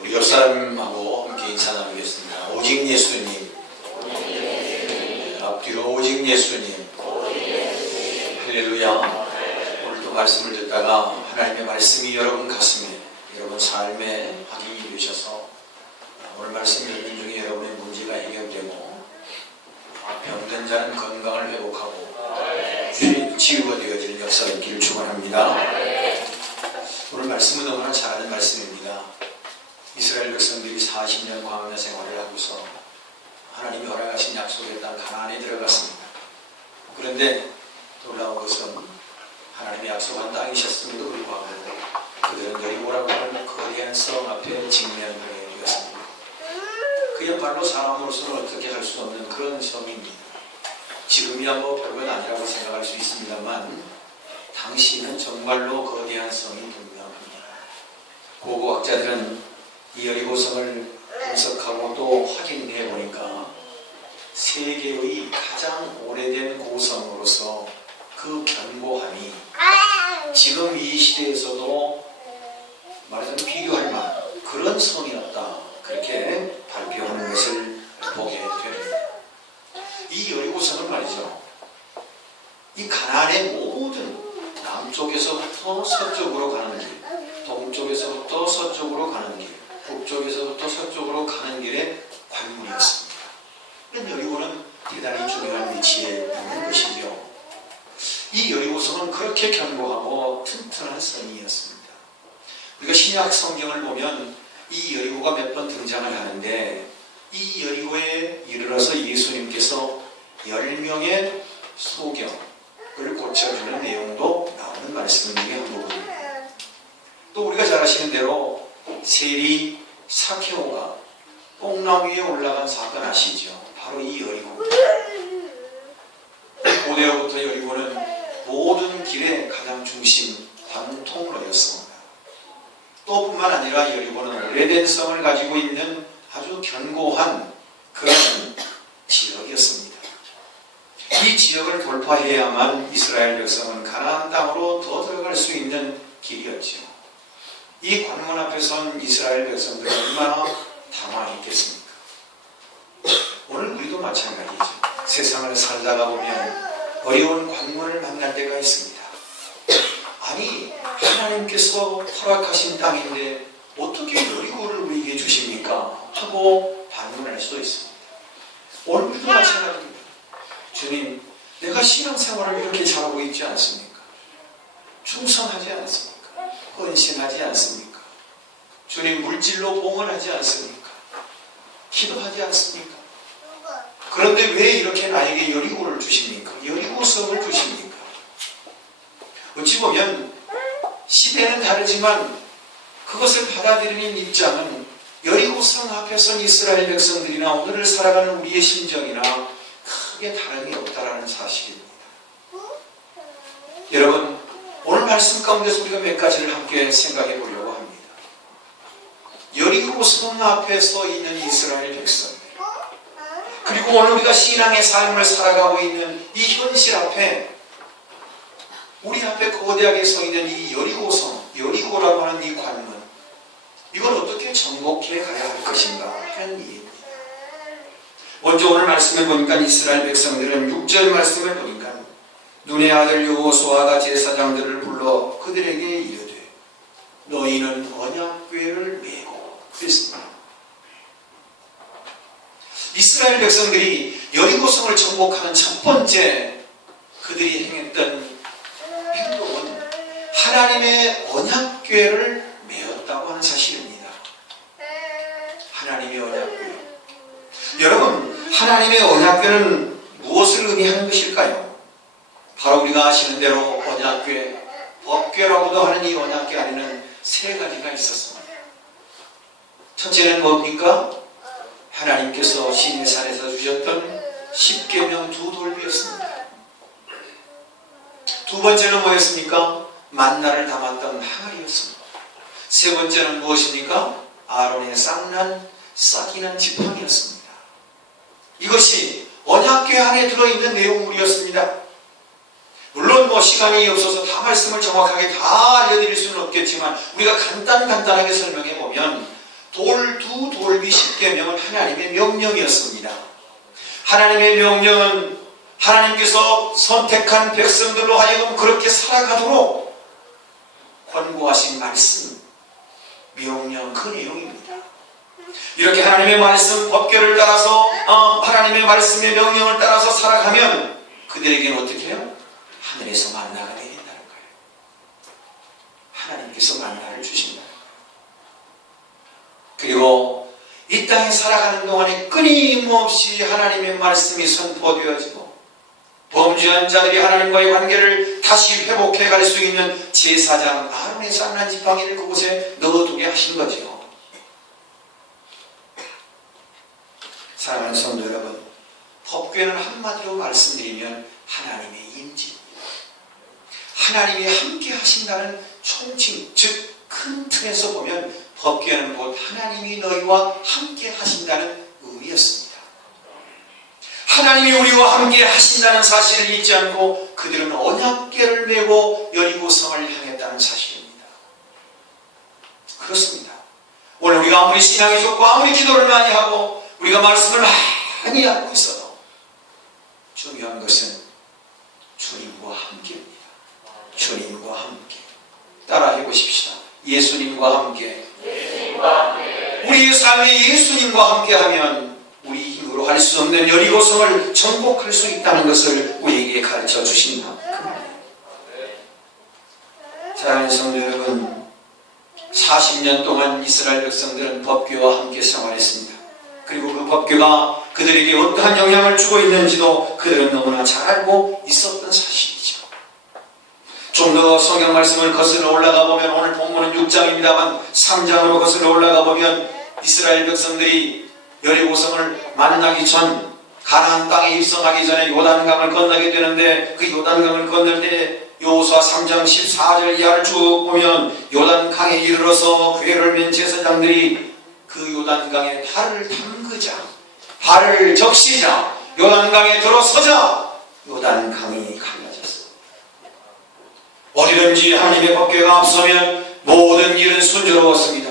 우리 옆 사람하고 함께 인사 나누겠습니다. 오직 예수님. 앞뒤로 오직 예수님. 할렐루야. 오늘도 말씀을 듣다가 하나님의 말씀이 여러분 가슴에, 여러분 삶에 확인이 되셔서 오늘 말씀 읽는 중에 여러분의 문제가 해결되고 병든 자는 건강을 회복하고 치유가 되어질 역사가 있기를 축원합니다. 오늘 말씀은 너무나 잘 아는 말씀입니다. 이스라엘 백성들이 40년 광야 생활을 하고서 하나님이 허락하신 약속의 땅 가나안에 들어갔습니다. 그런데 놀라운 것은 하나님이 약속한 땅이셨음에도 불구하고 그들은 여리고라고 하는 거대한 성 앞에 직면하게 되었습니다. 그야말로 사람으로서는 어떻게 할 수 없는 그런 성입니다. 지금이야 뭐 별건 아니라고 생각할 수 있습니다만 당시는 정말로 거대한 성이 분명합니다. 고고학자들은 이 여리고성을 분석하고 또 확인해 보니까 세계의 가장 오래된 고성으로서 그 견고함이 지금 이 시대에서도 말하자면 비교할 만한 그런 성이었다, 그렇게 발표하는 것을 보게 됩니다. 이 여리고성은 말이죠, 이 가나안의 모든 남쪽에서부터 서쪽으로 가는 길, 동쪽에서부터 서쪽으로 가는 길, 북쪽에서부터 서쪽으로 가는 길에 관문이었습니다. 여리고는 대단히 중요한 위치에 있는 것이죠. 이 여리고성은 그렇게 견고하고 튼튼한 성이었습니다. 우리가 신약 성경을 보면 이 여리고가 몇 번 등장을 하는데 이 여리고에 이르러서 예수님께서 10명의 소경을 고쳐주는 내용도 나오는 말씀 중에 한 부분입니다. 또 우리가 잘 아시는 대로 세리 사케오가 뽕나무 위에 올라간 사건 아시죠? 바로 이 여리고입니다. 고대로부터 여리고는 모든 길의 가장 중심, 관통로였습니다. 또 뿐만 아니라 여리고는 오래된 성을 가지고 있는 아주 견고한 그런 지역이었습니다. 이 지역을 돌파해야만 이스라엘 백성은 가나안 땅으로 더 들어갈 수 있는 길이었죠. 이 관문 앞에 선 이스라엘 백성들은 얼마나 당황했겠습니까? 오늘 우리도 마찬가지죠. 세상을 살다가 보면 어려운 관문을 만날 때가 있습니다. 아니, 하나님께서 허락하신 땅인데 어떻게 여리고를 우리에게 주십니까? 하고 반문할 수도 있습니다. 오늘 우리도 마찬가지입니다. 주님, 내가 신앙생활을 이렇게 잘하고 있지 않습니까? 충성하지 않습니까? 헌신하지 않습니까? 주님, 물질로 봉헌하지 않습니까? 기도하지 않습니까? 그런데 왜 이렇게 나에게 여리고를 주십니까? 여리고성을 주십니까? 어찌 보면 시대는 다르지만 그것을 받아들이는 입장은 여리고성 앞에 선 이스라엘 백성들이나 오늘을 살아가는 우리의 심정이나 크게 다름이 없다라는 사실입니다. 여러분, 오늘 말씀 가운데서 우리가 몇 가지를 함께 생각해 보려고 합니다. 여리고성 앞에 서 있는 이스라엘 백성들, 그리고 오늘 우리가 신앙의 삶을 살아가고 있는 이 현실 앞에, 우리 앞에 거대하게 서 있는 이 여리고성, 여리고라고 하는 이 관문, 이걸 어떻게 정복해 가야 할 것인가 하는 이해입니다. 먼저 오늘 말씀을 보니까 이스라엘 백성들은 6절 말씀을 보니까 눈의 아들 여호수아가 제사장들을 불러 그들에게 이르되 너희는 언약궤를 메고 그랬습니다. 이스라엘 백성들이 여리고성을 정복하는 첫 번째 그들이 행했던 행동은 하나님의 언약궤를 메었다고 하는 사실입니다. 하나님의 언약궤. 여러분, 하나님의 언약궤는 무엇을 의미하는 것일까요? 바로 우리가 아시는 대로 언약궤, 법궤라고도 하는 이 언약궤 안에는 세 가지가 있었습니다. 첫째는 뭡니까? 하나님께서 시내산에서 주셨던 십계명 두 돌비였습니다. 두 번째는 뭐였습니까? 만나를 담았던 항아리였습니다. 세 번째는 무엇입니까? 아론의 싹이 난 지팡이였습니다. 이것이 언약궤 안에 들어있는 내용물이었습니다. 물론 시간이 없어서 다 말씀을 정확하게 다 알려드릴 수는 없겠지만 우리가 간단하게 설명해 보면 돌 두 돌비 10계명은 하나님의 명령이었습니다. 하나님의 명령은 하나님께서 선택한 백성들로 하여금 그렇게 살아가도록 권고하신 말씀, 명령, 그 내용입니다. 이렇게 하나님의 말씀, 법궤를 따라서 하나님의 말씀의 명령을 따라서 살아가면 그들에게는 어떻게 해요? 하늘에서 만나가 내린다는 거예요. 하나님께서 만나를 주신다. 그리고 이 땅에 살아가는 동안에 끊임없이 하나님의 말씀이 선포되어지고 범죄한 자들이 하나님과의 관계를 다시 회복해 갈 수 있는 제사장 아론의 산난 지팡이를 그곳에 넣어두게 하신 거죠. 사랑하는 성도 여러분, 법궤는 한마디로 말씀드리면 하나님의 임재입니다. 하나님이 함께 하신다는 총칭, 즉 큰 틀에서 보면 법궤는 곧 하나님이 너희와 함께 하신다는 의미였습니다. 하나님이 우리와 함께 하신다는 사실을 잊지 않고 그들은 언약궤를 메고 여리고성을 향했다는 사실입니다. 그렇습니다. 오늘 우리가 아무리 신앙이 좋고 아무리 기도를 많이 하고 우리가 말씀을 많이 하고 있어도 중요한 것은 주님과 함께입니다. 주님과 함께 따라해 보십시다. 예수님과 함께. 우리의 삶이 예수님과 함께하면 우리 힘으로 할 수 없는 여리고성을 정복할 수 있다는 것을 우리에게 가르쳐 주신다. 사랑하는 성도 여러분, 40년 동안 이스라엘 백성들은 법궤와 함께 생활했습니다. 그리고 그 법궤가 그들에게 어떠한 영향을 주고 있는지도 그들은 너무나 잘 알고 있었던 사실이죠. 좀 더 성경 말씀을 거슬러 올라가 보면 오늘 본문은 6장입니다만 3장으로 거슬러 올라가 보면 이스라엘 백성들이 여리고성을 만나기 전 가나안 땅에 입성하기 전에 요단강을 건너게 되는데 그 요단강을 건널 때 여호수아 3장 14절 이하를 쭉 보면 요단강에 이르러서 궤를 맨 제사장들이 그 요단강에 발을 담그자, 발을 적시자, 요단강에 들어서자 요단강이 갈라졌어요. 어디든지 하나님의 법궤가 앞서면 모든 일은 순조로웠습니다.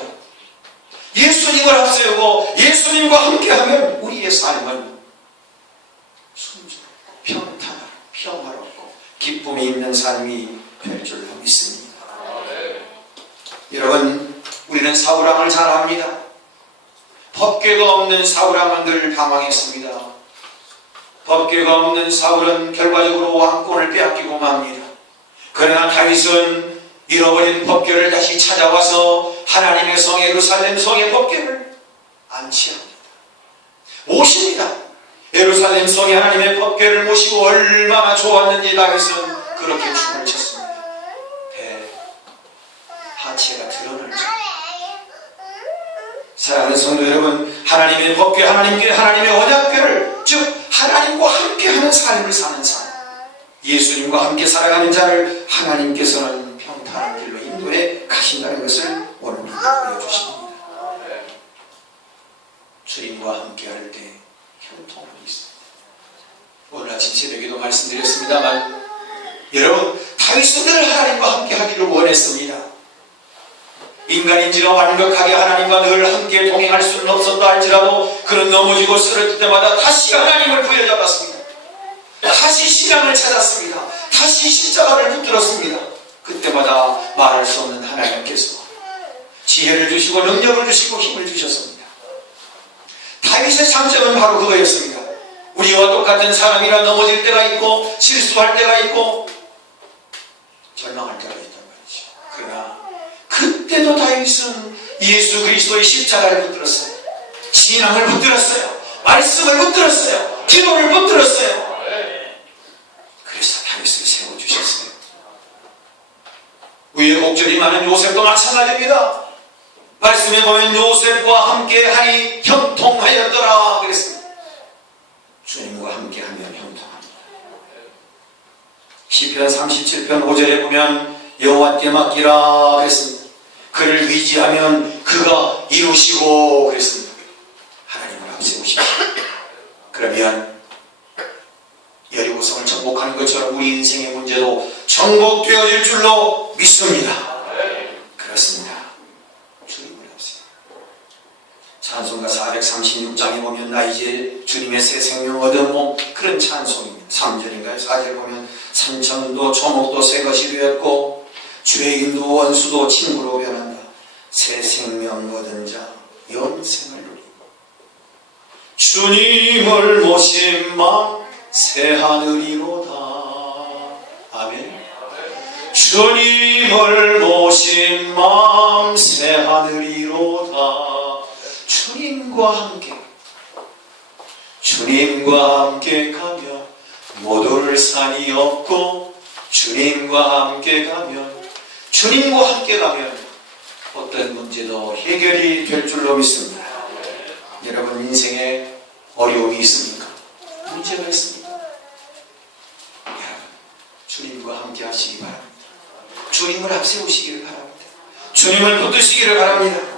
예수님을 앞세우고 예수님과 함께하면 우리의 삶은 순조롭고 평화롭고 기쁨이 있는 삶이 될 줄로 믿습니다. 여러분, 우리는 사울왕을 잘 압니다. 법궤가 없는 사울왕은 늘 방황했습니다. 법궤가 없는 사울은 결과적으로 왕권을 빼앗기고 맙니다. 그러나 다윗은 잃어버린 법궤를 다시 찾아와서 하나님의 성 예루살렘 성의 법궤를 안치합니다. 모십니다. 예루살렘 성에 하나님의 법궤를 모시고 얼마나 좋았는지 다윗은 그렇게 춤을 췄습니다. 하체가 드러날죠. 사랑하는 성도 여러분, 하나님의 법궤, 하나님의 언약궤를, 즉 하나님과 함께하는 삶을 사는 삶, 예수님과 함께 살아가는 자를 하나님께서는 평탄한 길로 인도해 가신다는 것을 오늘 보여주십니다. 주님과 함께할 때 형통함이 있습니다. 오늘 아침 새벽에도 말씀드렸습니다만 여러분, 다윗은 늘 하나님과 함께하기를 원했습니다. 인간인지라 완벽하게 하나님과 늘 함께 동행할 수는 없었다 할지라도 그는 넘어지고 쓰러질 때마다 다시 하나님을 부여잡았습니다. 다시 신앙을 찾았습니다. 다시 십자가를 붙들었습니다. 그때마다 말할 수 없는 하나님께서 지혜를 주시고 능력을 주시고 힘을 주셨습니다. 다윗의 장점은 바로 그거였습니다. 우리와 똑같은 사람이라 넘어질 때가 있고 실수할 때가 있고 절망할 때가 있단 말이죠. 그러나 그때도 다윗은 예수 그리스도의 십자가를 붙들었어요. 신앙을 붙들었어요. 말씀을 붙들었어요. 기도를 붙들었어요. 그래서 다윗을 세워주셨어요. 우여곡절이 많은 요셉도 마찬가지입니다. 말씀에 보면 요셉과 함께하니 형통하였더라 그랬습니다. 주님과 함께하면 형통합니다. 시편 37편 5절에 보면 여호와께 맡기라 그랬습니다. 그를 의지하면 그가 이루시고 그랬습니다. 하나님을 앞세우십시오. 그러면 여리고성을 정복하는 것처럼 우리 인생의 문제도 정복되어질 줄로 믿습니다. 그렇습니다. 주님을 앞세우고 찬송가 436장에 보면 나 이제 주님의 새 생명 얻은 그런 찬송입니다. 3절인가요? 4절 보면 산천도 초목도 새 것이 되었고 죄인도 원수도 친구로 변한다. 새 생명 얻은 자 영생을 누리고 주님을 모신 마음 새 하늘이로다. 아멘. 주님을 모신 마음 새 하늘이로다. 주님과 함께 가면 못 올 산이 없고 주님과 함께 가면 어떤 문제도 해결이 될 줄로 믿습니다. 여러분 인생에 어려움이 있습니까? 문제가 있습니까? 주님과 함께 하시기 바랍니다. 주님을 앞세우시기를 바랍니다. 주님을 붙드시기를 바랍니다.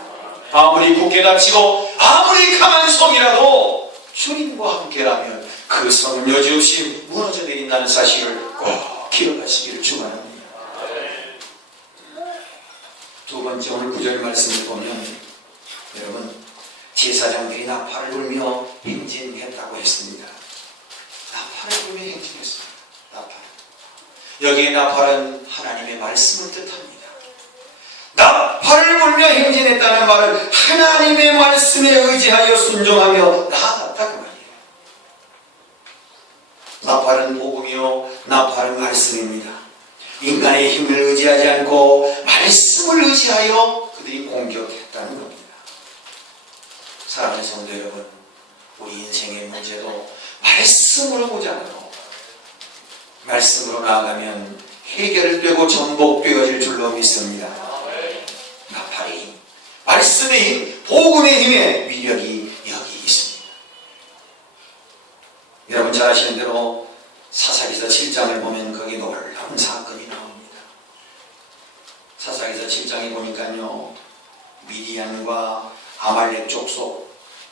아무리 굳게 닫히고 아무리 강한 성이라도 주님과 함께라면 그 성은 여지없이 무너져 내린다는 사실을 꼭 기억하시기를 축원합니다. 두 번째 오늘 구절 말씀을 보면 여러분 제사장들이 나팔을 불며 행진했다고 했습니다. 나팔을 불며 행진했습니다. 나팔. 여기에 나팔은 하나님의 말씀을 뜻합니다. 나팔을 불며 행진했다는 말은 하나님의 말씀에 의지하여 순종하며 나아갔다 그 말이에요. 나팔은 복음이요 나팔은 말씀입니다. 인간의 힘을 의지하지 않고 말씀을 의지하여 그들이 공격했다는 겁니다. 사랑하는 성도 여러분, 우리 인생의 문제도 말씀으로 보자고 말씀으로 나아가면 해결되고 전복되어질 줄로 믿습니다. 나팔의 힘, 말씀의 힘, 복음의 힘의 위력이 여기 있습니다. 여러분 잘 아시는 대로 사사기서 7장을 보면 거기 놀라운 사건이 나옵니다. 사사기서 7장에 보니까요 미디안과 아말렉 족속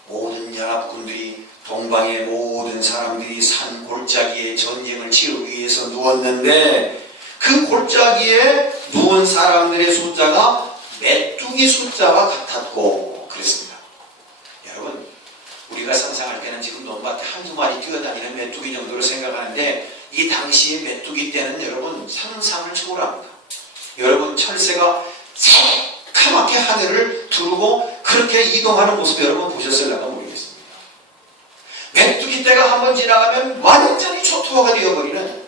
모든 연합군들이 동방의 모든 사람들이 산 골짜기에 전쟁을 치르기 위해서 누웠는데 그 골짜기에 누운 사람들의 숫자가 메뚜기 숫자와 같았고 그랬습니다. 여러분 우리가 상상할 때는 지금 논밭에 한두 마리 뛰어다니는 메뚜기 정도로 생각하는데 이 당시의 메뚜기 때는 여러분 상상을 초월합니다. 여러분 철새가 새카맣게 하늘을 두르고 그렇게 이동하는 모습 여러분 보셨을까 모르겠습니다. 메뚜기 떼가 한번 지나가면 완전히 초토화가 되어버리는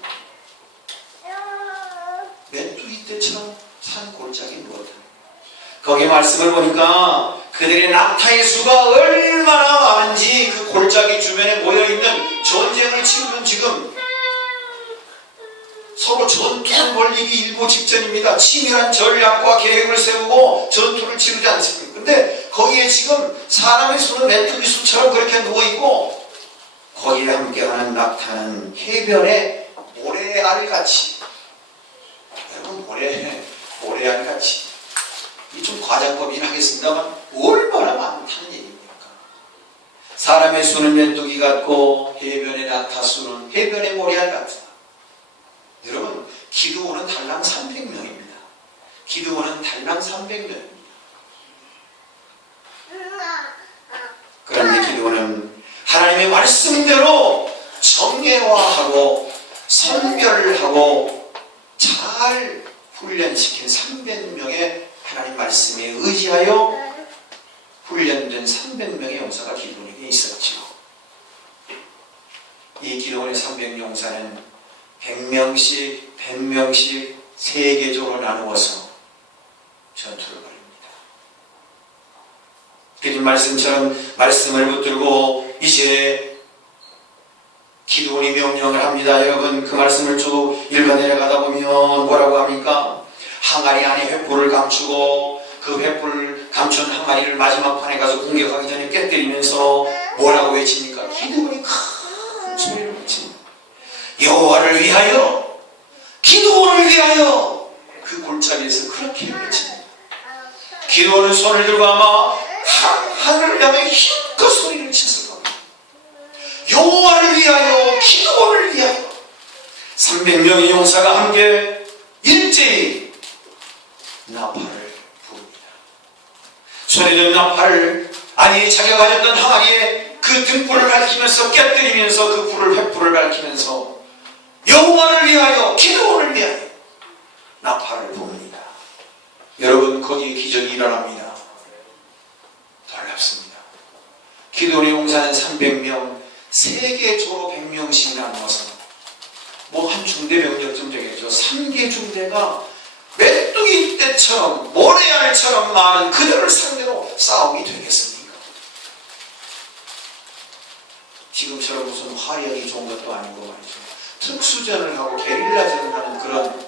메뚜기 떼처럼 산 골짜기에 누웠다. 거기 말씀을 보니까 그들의 낙타의 수가 얼마나 많은지 그 골짜기 주변에 모여있는 전쟁을 치르는 지금 서로 전투를 벌이기 일보 직전입니다. 치밀한 전략과 계획을 세우고 전투를 치르지 않습니까? 근데 거기에 지금 사람의 수는 메뚜기 수처럼 그렇게 누워있고 거기에 함께하는 낙타는 해변에 모래알같이 여러분 모래알같이 이 좀 과장법이긴 하겠습니다만 얼마나 많다는 얘기입니까? 사람의 수는 메뚜기 같고 해변의 낙타 수는 해변의 모래알 같다. 여러분 기드온은 달랑 300명입니다. 기드온은 달랑 300명입니다. 그런데 기드온은 하나님의 말씀대로 정예화하고 선별하고 잘 훈련시킨 300명의 하나님 말씀에 의지하여 훈련된 300명의 용사가 기드온에게 있었죠. 이 기드온의 300용사는 100명씩 3계적으로 나누어서 전투를 벌입니다. 그런 말씀처럼 말씀을 붙들고 이제 기드온이 명령을 합니다. 여러분 그 말씀을 쭉 읽어 내려가다 보면 뭐라고 합니까? 항아리 안에 횃불을 감추고 그 횃불을 감춘 항아리를 마지막 판에 가서 공격하기 전에 깨뜨리면서 뭐라고 외칩니까? 기드온이 큰 소리를 외칩니다. 여호와를 위하여, 기드온을 위하여 그 골짜기에서 그렇게 외칩니다. 기드온은 손을 들고 아마 하늘을 향해 힘껏 소리를 쳤을 겁니다. 여호와를 위하여, 기드온을 위하여 300명의 용사가 함께 일제히 나팔을 부릅니다. 소리는 나팔을 아니 자기가 가졌던 항아리에 그 등불을 밝히면서 깨뜨리면서 그 횃불을 밝히면서 여호와를 위하여 기도를 위하여 나팔을 부릅니다. 여러분 거기에 기적이 일어납니다. 놀랍습니다. 기도의 용사는 300명, 세계 조로 100명씩 나누어서 뭐 한 중대 병력쯤 되겠죠. 3개 중대가 메뚜기 떼처럼 모래알처럼 많은 그들을 상대로 싸움이 되겠습니까? 지금처럼 무슨 화력이 좋은 것도 아니고 말이죠. 특수전을 하고 게릴라전을 하는 그런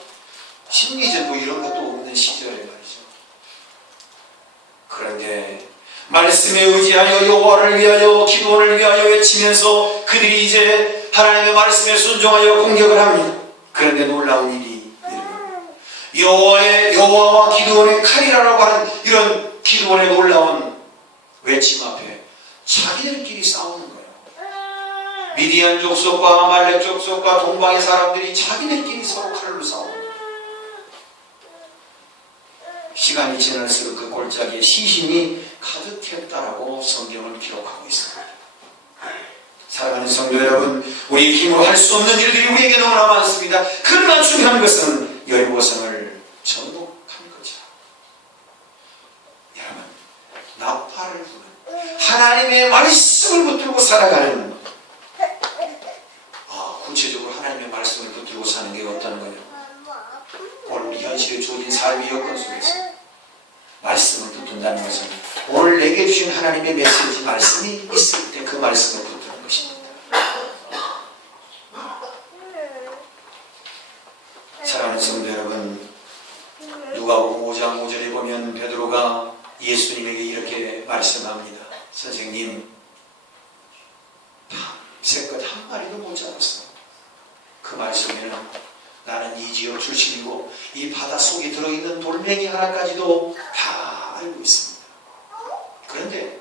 심리전 뭐 이런 것도 없는 시절에 말이죠. 그런데 말씀에 의지하여 여호와를 위하여 기도를 위하여 외치면서 그들이 이제 하나님의 말씀에 순종하여 공격을 합니다. 그런데 놀라운 일이 일어납니다. 여호와와 기드온의 칼이라고 하는 이런 기드온의 놀라운 외침 앞에 자기들끼리 싸우는 거예요. 미디안 족속과 아말렉 족속과 동방의 사람들이 자기들끼리 서로 칼로 싸우는 거예요. 시간이 지날수록 그 골짜기에 시신이 가득했다라고 성경을 기록하고 있습니다. 사랑하는 성도 여러분, 우리의 힘으로 할 수 없는 일들이 우리에게 너무나 많습니다. 그러나 중요한 것은 여리고성을 정복한 거죠. 여러분, 나팔을 부는 하나님의 말씀을 붙들고 살아가는 구체적으로 하나님의 말씀을 붙들고 사는 게 어떤 거예요? 오늘 우리 현실에 주어진 삶의 여건 속에서 말씀을 붙든다는 것은 오늘 내게 주신 하나님의 메시지 말씀이 있을 때 그 말씀을 붙드는 것입니다. 사랑하는 성도 여러분, 누가복음 5장 5절에 보면 베드로가 예수님에게 이렇게 말씀합니다. 선생님, 새것 한 마리도 못 잡았어. 그 말 속에는 나는 이 지역 출신이고 이 바닷속에 들어있는 돌멩이 하나까지도 다 알고 있습니다. 그런데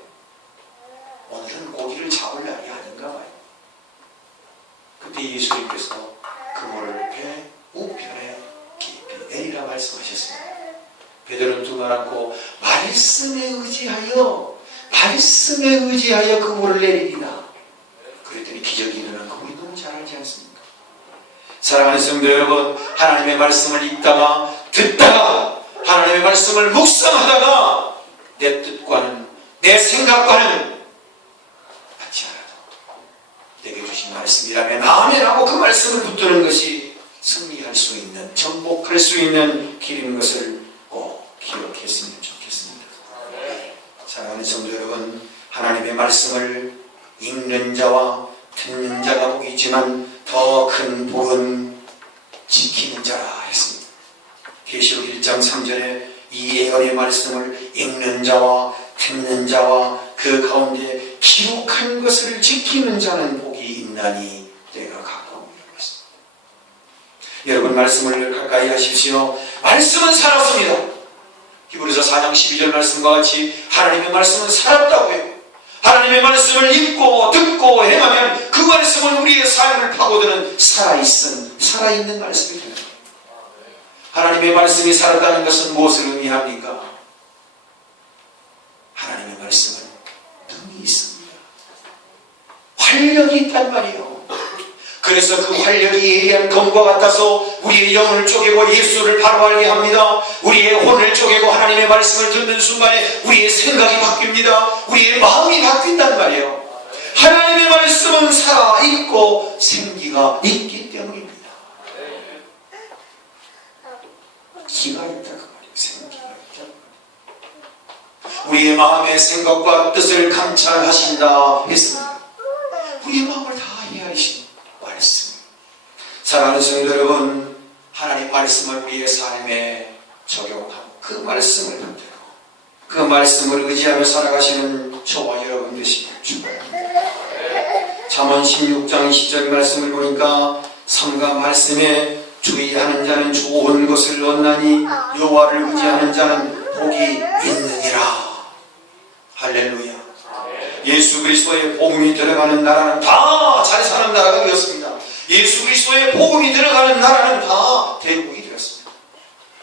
오늘은 고기를 잡을 날이 아닌가 봐요. 그때 예수님께서 그물을 배 우편에 깊이 내리라 말씀하셨습니다. 베드로는 두 말 안고 말씀에 의지하여 그물을 내리리라. 그랬더니 기적이 일어난 거 우리 너무 잘 알지 않습니까? 사랑하는 성도 여러분, 하나님의 말씀을 읽다가 듣다가 하나님의 말씀을 묵상하다가 내 뜻과는 내 생각과는 맞지 않아도 내게 주신 말씀이라면 아멘하고 그 말씀을 붙드는 것이 승리할 수 있는, 정복할 수 있는 길인 것을 꼭 기억했으면 좋겠습니다. 사랑하는 성도 여러분, 하나님의 말씀을 읽는 자와 듣는 자가 보이지만 더 큰 복은 지키는 자라 했습니다. 계시록 1장 3절에 이 예언의 말씀을 읽는 자와 듣는 자와 그 가운데 기록한 것을 지키는 자는 복이 있나니 때가 가까움이라고 했습니다. 여러분, 말씀을 가까이 하십시오. 말씀은 살았습니다. 히브리서 4장 12절 말씀과 같이 하나님의 말씀은 살았다고 해요. 하나님의 말씀을 읽고 듣고 행하면 그 말씀은 우리의 삶을 파고드는 살아있는 말씀이 됩니다. 하나님의 말씀이 살았다는 것은 무엇을 의미합니까? 하나님의 말씀은 능이 있습니다. 활력이 있단 말이에요. 그래서 그 활력이 예리한 검과 같아서 우리의 영을 쪼개고 예수를 바로 알게 합니다. 우리의 혼을 쪼개고 하나님의 말씀을 듣는 순간에 우리의 생각이 바뀝니다. 우리의 마음이 바뀐단 말이에요. 하나님의 말씀은 살아있고 생기가 있기 때문입니다. 기가 있다 그 말이에요. 생기가 있다. 우리의 마음의 생각과 뜻을 감찰하신다 했습니다. 우리의 마음을 다 헤아리신 말씀. 사랑하는 성도 여러분, 하나님 말씀을 우리의 삶에 적용하고 그 말씀을 붙들고 그 말씀을 의지하며 살아가시는 저와 여러분 되시길 축원합니다. 잠언 16장 20절 말씀을 보니까 삼가 말씀에 주의하는 자는 좋은 것을 얻나니 여호와를 의지하는 자는 복이 있느니라. 할렐루야. 예수 그리스도의 복음이 들어가는 나라는 다 잘 사는 나라가 되었습니다. 예수 그리스도의 복음이 들어가는 나라는 다 대국이 되었습니다.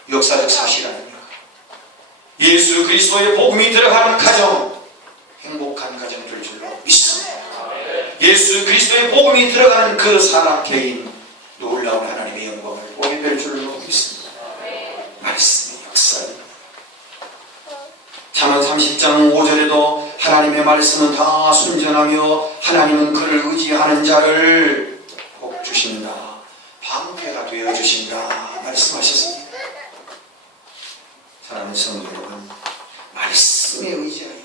역사적 사실 아닙니까? 예수 그리스도의 복음이 들어가는 가정 행복 예수 그리스도의 복음이 들어가는 그 사각개인 놀라운 하나님의 영광을 보게 될 줄로 믿습니다. 말씀의 역사입니다. 잠언 30장 5절에도 하나님의 말씀은 다 순전하며 하나님은 그를 의지하는 자를 복 주신다, 방패가 되어 주신다 말씀하셨습니다. 사랑하는 성도 여러분, 말씀에 의지하여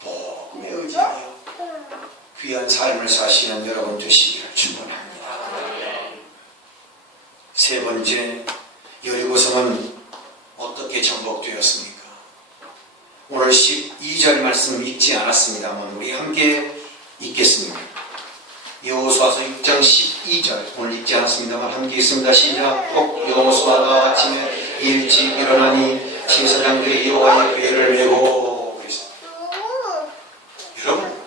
복음에 의지하여 귀한 삶을 사시는 여러분 되시기를 축원합니다. 세 번째, 여리고성은 어떻게 정복되었습니까? 오늘 12절 말씀 읽지 않았습니다만 우리 함께 읽겠습니다. 여호수아서 6장 12절 오늘 읽지 않았습니다만 함께 읽습니다. 시작. 꼭 여호수아가 아침에 일찍 일어나니 제사장들이 여호와의 궤를 메고 그랬습니다. 여러분,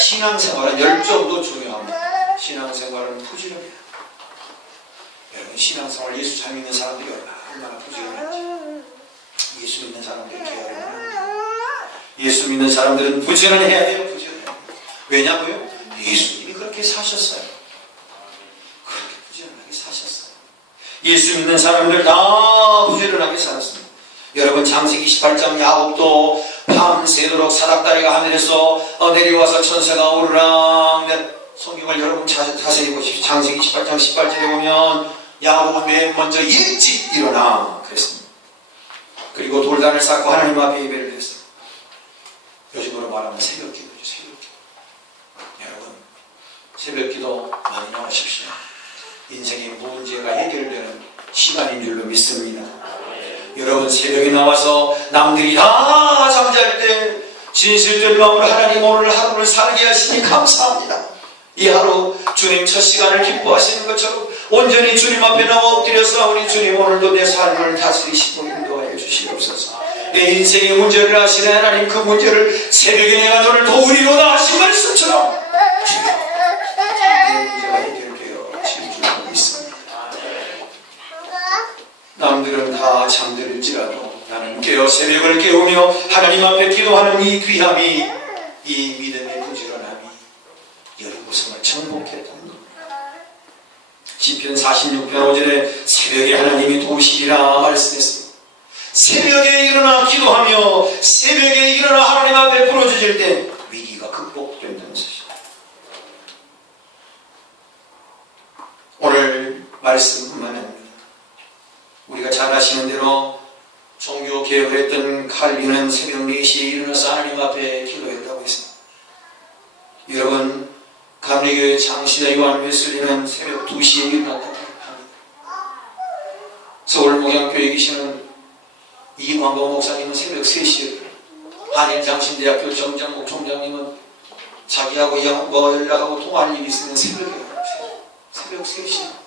신앙생활은 열정도 중요합니다. 신앙생활은 부지런해요. 여러분, 신앙생활 예수 잘 믿는 사람들이 얼마나 부지런한지. 예수 믿는 사람들이 게으르면 예수 믿는 사람들은 부지런해야 돼요. 부지런해요. 왜냐고요? 예수님이 그렇게 사셨어요. 그렇게 부지런하게 사셨어요. 예수 믿는 사람들 다 부지런하게 살았습니다. 여러분, 창세기 18장 야곱도 밤새도록 사닥다리가 하늘에서 내려와서 천사가 오르락. 성경을 여러분 자세히 보십시오. 창세기 18장 18절에 보면 야곱은 맨 먼저 일찍 일어나 그랬습니다. 그리고 돌단을 쌓고 하나님 앞에 예배를 했어요. 요즘으로 말하면 새벽기도죠. 새벽기도. 여러분, 새벽기도 많이 나오십시오. 인생의 문제가 해결되는 시간인 줄로 믿습니다. 여러분, 새벽에 나와서 남들이 다 잠잘 때 진실된 마음으로 하나님 오늘 하루를 살게 하시니 감사합니다. 이 하루 주님 첫 시간을 기뻐하시는 것처럼 온전히 주님 앞에 나와 엎드려서 우리 주님 오늘도 내 삶을 다스리시고 인도하여 주시옵소서. 내 인생의 문제를 아시는 하나님, 그 문제를 새벽에 내가 너를 도우리로다 하신 말씀처럼 내 문제가 해결되어 지금 줄로 믿습니다. 남들은 다 잠들을지라도 나는 깨어 새벽을 깨우며 하나님 앞에 기도하는 이 귀함이, 이 믿음의 부지런함이 여리고성을 정복했다는 겁니다. 시편 46편 5절에 새벽에 하나님이 도우시리라 말씀했습니다. 새벽에 일어나 기도하며 새벽에 일어나 하나님 앞에 부르짖을 때 위기가 극복된다는 사실입니다. 오늘 말씀뿐만 아닙니다. 우리가 잘 아시는 대로 종교개혁을 했던 칼빈은 새벽 4시에 일어나서 하나님 앞에 기도했다고 했습니다. 여러분, 감리교회 장시대 요한 웨슬리는 새벽 2시에 일어났다고 합니다. 서울 목양교회에 계시는 이광고 목사님은 새벽 3시에, 한인장신대학교 정장국 총장님은 자기하고 연락하고 통화할 일이 있으면 새벽에 새벽 3시.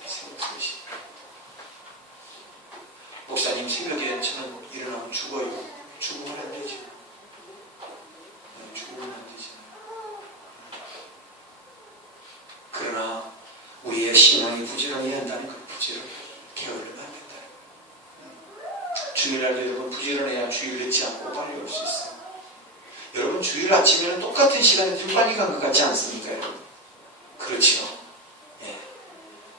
목사님, 새벽에 저는 일어나면 죽어요. 죽으면 안 되지. 죽으면 안 되지. 그러나 우리의 신앙이 부지런히 한다는 건 부지런히 게으르면 안 된다. 주일날도 여러분 부지런해야 주일 늦지 않고 빨리 올 수 있어요. 여러분, 주일 아침에는 똑같은 시간에 좀 빨리 간 것 같지 않습니까, 여러분? 그렇죠. 예.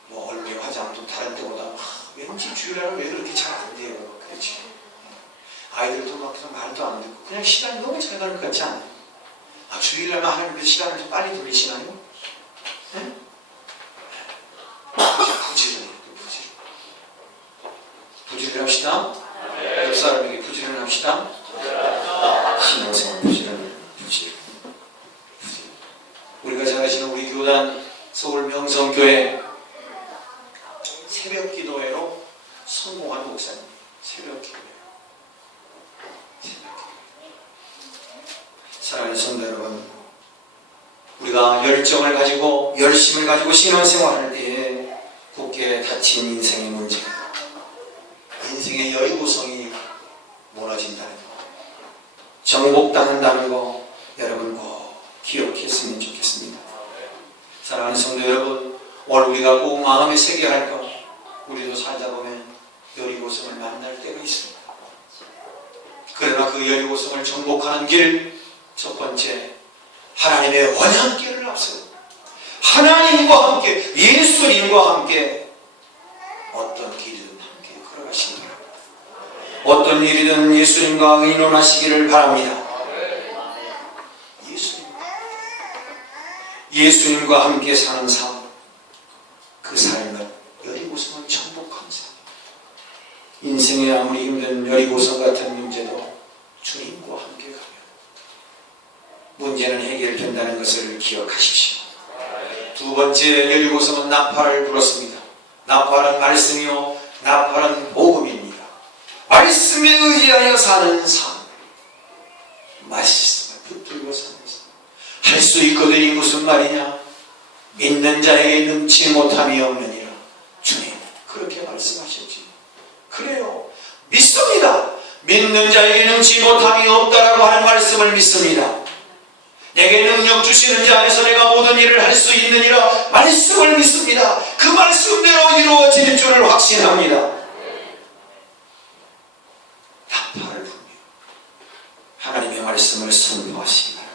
뭐 얼굴에 화장도 다른 때보다 왠지 주일날은 왜 그렇게 잘 안 돼요. 그렇죠. 예. 아이들도 막 말도 안 듣고 그냥 시간이 너무 잘 가는 것 같지 않아요? 주일날만 하나님께서 시간을 좀 빨리 돌리시나요? 네? 부지런합시다. 옆 사람에게 부지런합시다. 신앙생활 부지런. 우리가 잘 아시는 우리 교단 서울 명성교회 새벽 기도회로 성공한 목사님. 새벽 기도회. 사랑하는 성도 여러분, 우리가 열정을 가지고 열심을 가지고 신앙생활할 때에 굳게 닫힌 인생의 문제, 인생의 여리고성이 무너진다는 거, 정복당한다는 거 여러분 꼭 기억했으면 좋겠습니다. 사랑하는 성도 여러분, 오늘 우리가 꼭 마음에 새겨야 할 것, 우리도 살다 보면 여리고성을 만날 때가 있습니다. 그러나 그 여리고성을 정복하는 길, 첫 번째, 하나님의 언약궤를 앞세우고 하나님과 함께 예수님과 함께 어떤 길이든 함께 걸어가시기 바랍니다. 어떤 일이든 예수님과 의논하시기를 바랍니다. 예수님과 함께 사는 삶, 그 삶은 여리고성을 정복한 삶. 인생에 아무리 힘든 여리고성 같은 문제도 주님과 함께 가면 문제는 해결된다는 것을 기억하십시오. 두 번째 여리고성은 나팔을 불었습니다. 나팔은 말씀이요 나팔은 복음입니다. 말씀에 의지하여 사는 삶, 말씀을 붙들고 사는 삶. 할 수 있거든이 무슨 말이냐? 믿는 자에게 능치 못함이 없느니라. 주님 그렇게 말씀하셨지. 그래요, 믿습니다. 믿는 자에게 능치 못함이 없다라고 하는 말씀을 믿습니다. 내게 능력 주시는 자 안에서 내가 모든 일을 할 수 있느니라 말씀을 믿습니다. 그 말씀대로 이루어질 줄을 확신합니다. 나팔을 불며 하나님의 말씀을 선포하시기 바랍니다.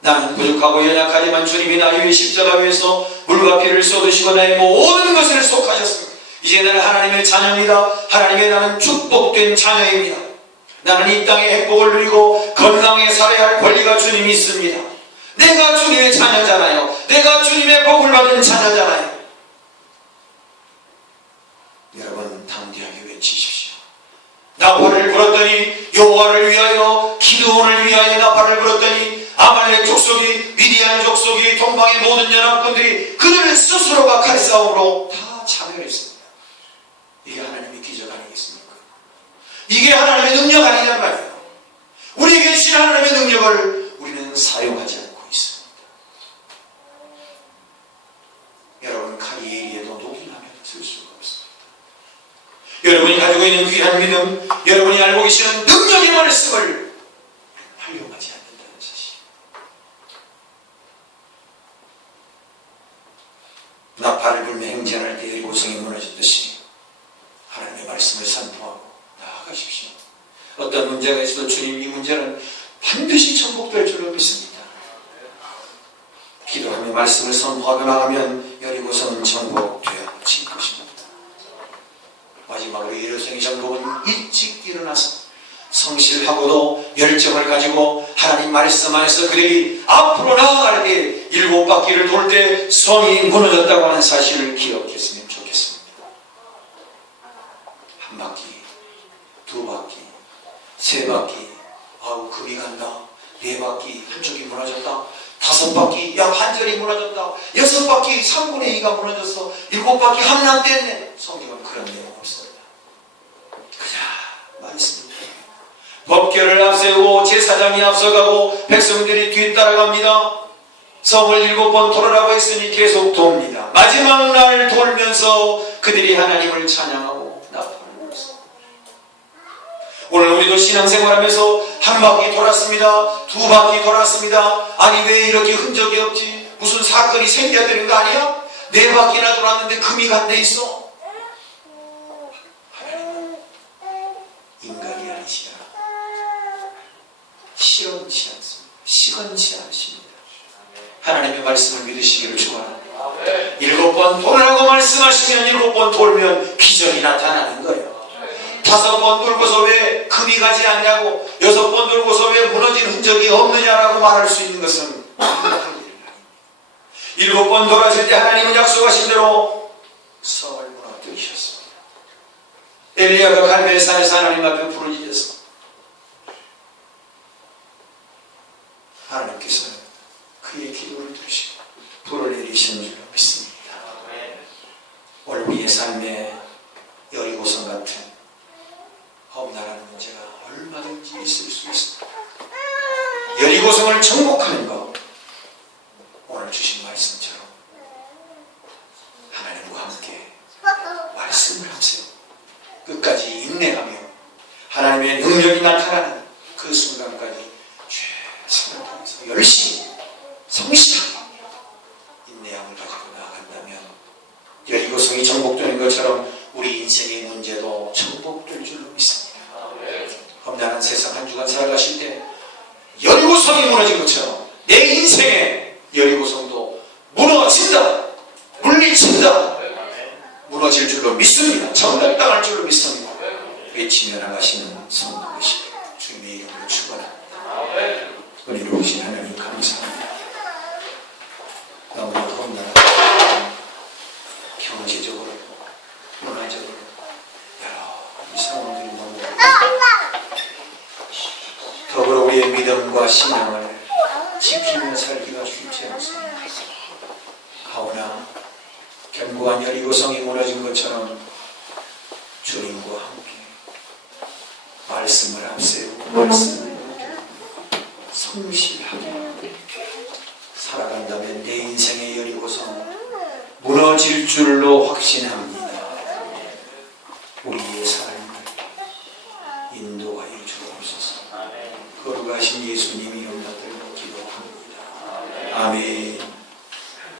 나는 부족하고 연약하지만 주님이 나 위해 십자가 위에서 물과 피를 쏟으시고 나의 모든 것을 속하셨습니다. 이제 나는 하나님의 자녀입니다. 하나님의 나는 축복된 자녀입니다. 나는 이 땅의 행복을 누리고 건강하게 살아야 할 권리가 주님이 있습니다. 내가 주님의 자녀잖아요. 내가 주님의 복을 받은 자녀잖아요. 여러분 담대하게 외치십시오. 나팔을 불었더니 여호와를 위하여 기드온을 위하여 나팔을 불었더니 아말렉 족속이 미디안 족속이 동방의 모든 연합군들이 그들 스스로가 칼싸움으로 다 참여했습니다. 이게 하나님의 기적 아니겠습니까? 이게 하나님의 능력 아니냔 말이에요. 우리에게 주신 하나님의 능력을 우리는 사용하지 않고 있습니다. 여러분 칼이 예리해도 녹이 나면 쓸 수가 없습니다. 여러분이 가지고 있는 귀한 믿음, 여러분이 알고 계시는 능력의 말씀을 활용하지 않는다는 사실. 나팔을 불며 행진할 때 여리고성이 무너졌듯이 하나님의 말씀을 선포하고 나아가십시오. 어떤 문제가 있어도 주님 이 문제는 반드시 정복될 줄로 믿습니다. 기도하며 말씀을 선포하고 나가면 여리고성은 정복되어질 것입니다. 마지막으로 여리고성의 정복은 일찍 일어나서 성실하고도 열정을 가지고 하나님 말씀 안에서 그들이 앞으로 나아갈 때 7바퀴를 돌 때 성이 무너졌다고 하는 사실을 기억했으면 좋겠습니다. 한 바퀴, 두 바퀴, 세 바퀴, 아우 금이 간다. 4바퀴, 한쪽이 무너졌다. 5바퀴, 야 반절이 무너졌다. 6바퀴, 3분의 2가 무너졌어. 7바퀴 함락됐네. 성경은 그런 내용 없습니다. 그냥 말씀입니다. 법궤를 앞세우고 제사장이 앞서가고 백성들이 뒤따라갑니다. 성을 7번 돌으라고 했으니 계속 돕니다. 마지막 날 돌면서 그들이 하나님을 찬양하고 나팔을 불었습니다. 오늘 우리도 신앙생활하면서 한 바퀴 돌았습니다. 2바퀴 돌았습니다. 아니 왜 이렇게 흔적이 없지? 무슨 사건이 생겨야 되는 거 아니야? 4바퀴나 돌았는데 금이 간 데 있어. 하나님은 인간이 아니시라. 시원치 않습니다. 시건치 않으십니다. 하나님의 말씀을 믿으시기를 축원합니다. 7번 돌으라고 말씀하시면 7번 돌면 기적이 나타나는 거예요. 5번 돌고서 왜 금이 가지 않냐고, 6번 돌고서 왜 무너진 흔적이 없느냐라고 말할 수 있는 것은 7번 돌았을 때 하나님은 약속하신 대로 성을 무너뜨리셨습니다. 엘리야가 갈멜 산에서 하나님 앞에 부르짖었습니다. 하나님께서는 그의 기도를 들으시고 불을 내리시는 줄로 믿습니다. 오늘 우리의 삶에 여리고성 같은 험난한 문제가 얼마든지 있을 수 있습니다. 여리고성을 정복하는 것, 오늘 주신 말씀처럼 하나님과 함께 말씀을 하세요. 끝까지 인내하며 하나님의 능력이 나타나는 그 순간까지 최선을 다해서 열심히 성실하게 인내함을 가지고 나아간다면 여리고성이 정복되는 것처럼 우리 인생의 문제도 정복될 줄로 믿습니다. 험난한 세상 한 주간 살아가실 때 여리고성이 무너진 것처럼 내 여리고성도 무너진다, 물리친다, 무너질 줄로 믿습니다. 정락당할 줄로 믿습니다. 외치며 나가시는 성도 되시길 주님의 이름으로 축원합니다. 은혜로우신 하나님 감사합니다. 너무나 험난한 경제적으로 문화적으로 여러 이 상황들이 너무 더불어 우리의 믿음과 신앙을 지키며 살기가 쉽지 않습니다. 하오나 견고한 여리고성이 무너진 것처럼 주님과 함께 말씀을 앞세우고 말씀을 성실하게 살아간다면 내 인생의 여리고성 무너질 줄로 확신합니다. 우리의 삶을 인도하여 주옵소서. 거룩하신 예수님이 연락들고 기도합니다. 아멘.